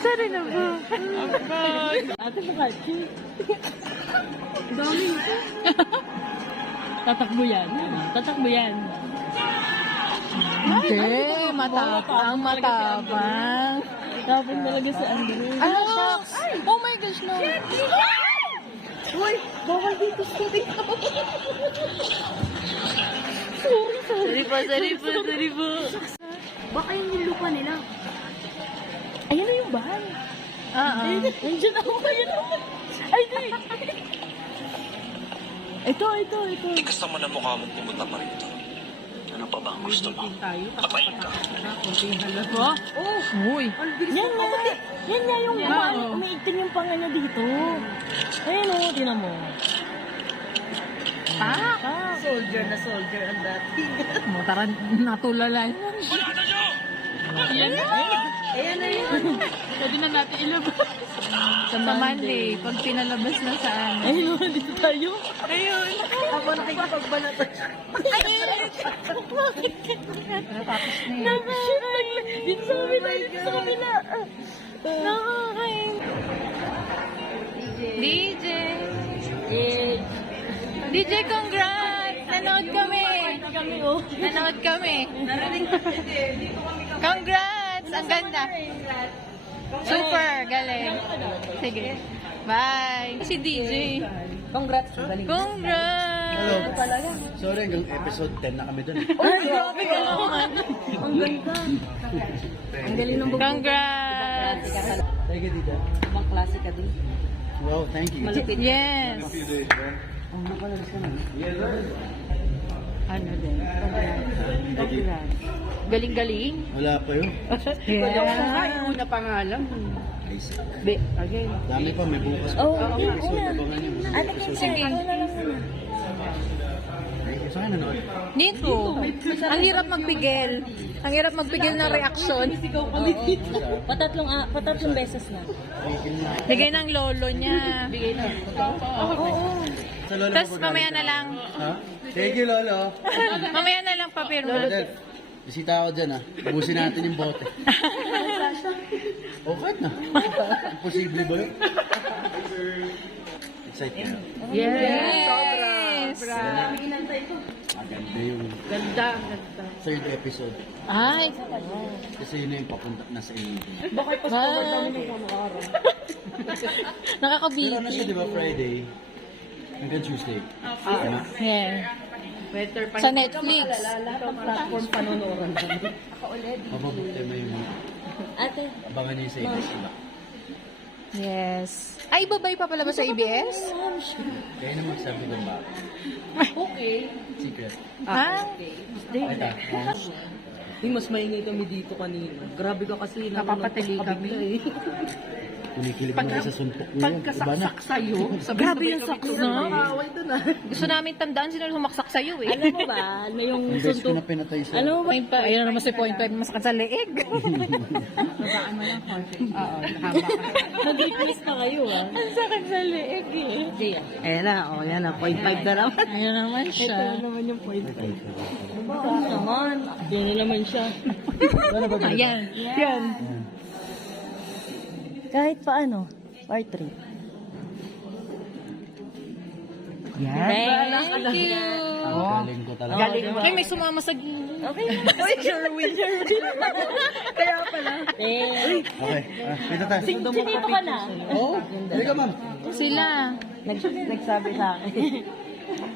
Sorry na po. Ate Pakachi. Dami nga. Tatakbo yan. Tatakbo yan. Hindi, matapang. Tapos talaga sa Andrew. Ah, shucks! Oh my gosh, no! Uy! Bawal dito sa dito. Sorry po. Baka yung lupa nila. Ayan na yung bahay. Nandiyan ako. Ay, di. Ito. Tigas naman ang mukha mong pumunta pa rito. Ano pa ba ang gusto mo? Patayin ka. Uy! Yan nga. Yan nga yung umiitin yung panga niya dito. Ayun o, tinan mo. Soldier na soldier ang dati. Mataran, natulala. Ayan na yun. Pwede na natin ilabas. Sa Monday, pag pinalabas na sa ano. Ayun o, dito tayo. Ayun. Ako nakikipagbanatan. Natapos na yun. Dito sa kabila. Nakakain. DJ! DJ, congrats! Nanood kami! Nanood kami! Congrats! Ang ganda! Super! Galing! Sige. Bye! Si DJ. Congrats. Congrats! Sorry, hanggang episode 10 na kami dun. Grabe ka naman. Ang ganda. Ang galing ng bubog. Congrats! Thank you, Tita. Ibang klase ka din. Wow, thank you. Yes! Ano din? Congrats. Galing-galing? Wala pa yun. Yeah! Una pa nga lang. Nice. Again. Dami pa, may bukas pa. Oh, Episode, abangan nyo. Sige. Saan ka nanood? Dito. Ang hirap magpigil. Ang hirap magpigil ng reaksyon. Patatlong beses na. Bigay ng lolo niya. Bigay na. Sa lola Tapos ko ba mamaya galing na lang. Ha? Thank you, Lolo. Mamaya na lang papirma. Del, bisita ako dyan, ha. Ubusin natin yung bote. Okay na. Imposible ba yun? Excited ka? Yes! Maganda yung Ganda. third episode. Ay! Kasi yun na yung papunta na sa inyo. Baka ipas-forward namin yung ano araw. Pero Nakakabiti. ano siya, di ba, Friday? Hanggang Tuesday. Tama? Yeah. Better pa. Sa Netflix. Lahat ng platform panonooran namin. Mapabuti mo yung Ate. abangan niyo sa ABS. Yes. Ay, babay pa pala ba sa ABS? Kaya na magsabi ng ba? Okay. Secret. Ha? Ito. Mas maingay kami dito kanina. Grabe ka kasi. Napapatili kami. Kumikilig mo sa suntok niyo. Pagkasaksak sa'yo. Grabe yung saksa. Nakakaway doon ah. Gusto namin tandaan sino humaksak sa'yo eh. Alam mo ba, na yung Ang best ko suntok. na pinatay sa... Alam mo ba? Ayun naman si Point 5 masakit sa leeg. Nag-request na kayo ah. Ang sakit sa leeg eh. Jaya. Ayan na, yan na. 0.5 na naman. Ayun naman Ito siya. naman yung 0.5. Ano naman? Yan na naman siya. Ayan. Yan. Kahit paano, part 3. Thank you. Galing ko talaga. Galing mo. Ay, may sumama sa... Okay. Sherwin. Kaya pala. Okay. Dito tayo. Sinito ka na. Oo. Halika, ma'am. Sila. Nagsabi sa akin.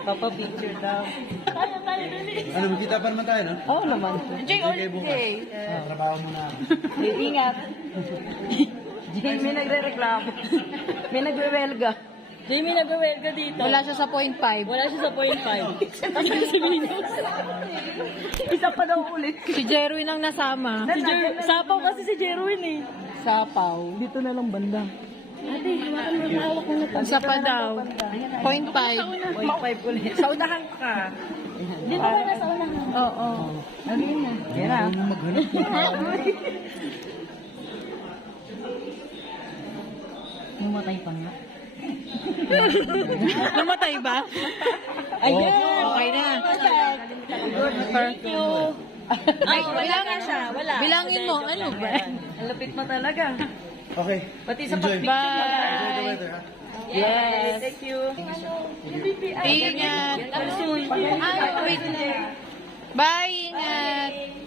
Papa picture daw. Ano, magkita pa naman tayo, no? Oo naman. Jay, okay. Trabaho mo na. Ingat. Jay, may nagre-reklamo. May nagwe-welga. Jay, may nagwe-welga dito. Wala siya sa 0.5. Wala siya sa 0.5. Isa pa daw ulit. Si Jerwin ang nasama. Sapaw kasi si Jerwin eh. Sapaw. Dito na lang banda. Ate, hawakan mo hawak mo na to. Isa pa daw. 0.5. 0.5 ulit. Sa unahan ka. Dito ka na sa unahan. Oo. Ano yun na? Yan na. Ano maghanap mo? Namatay pa nga. Namatay ba? Ayan! Okay na. Thank you. Ay, wala nga siya. Wala. Bilangin mo, ano ba? Ang lapit mo talaga. Okay. Pati sa Enjoy. pag-picture. Enjoy the weather, ha? Yes. Thank you. Ingat. Ay, wait. Bye, ingat.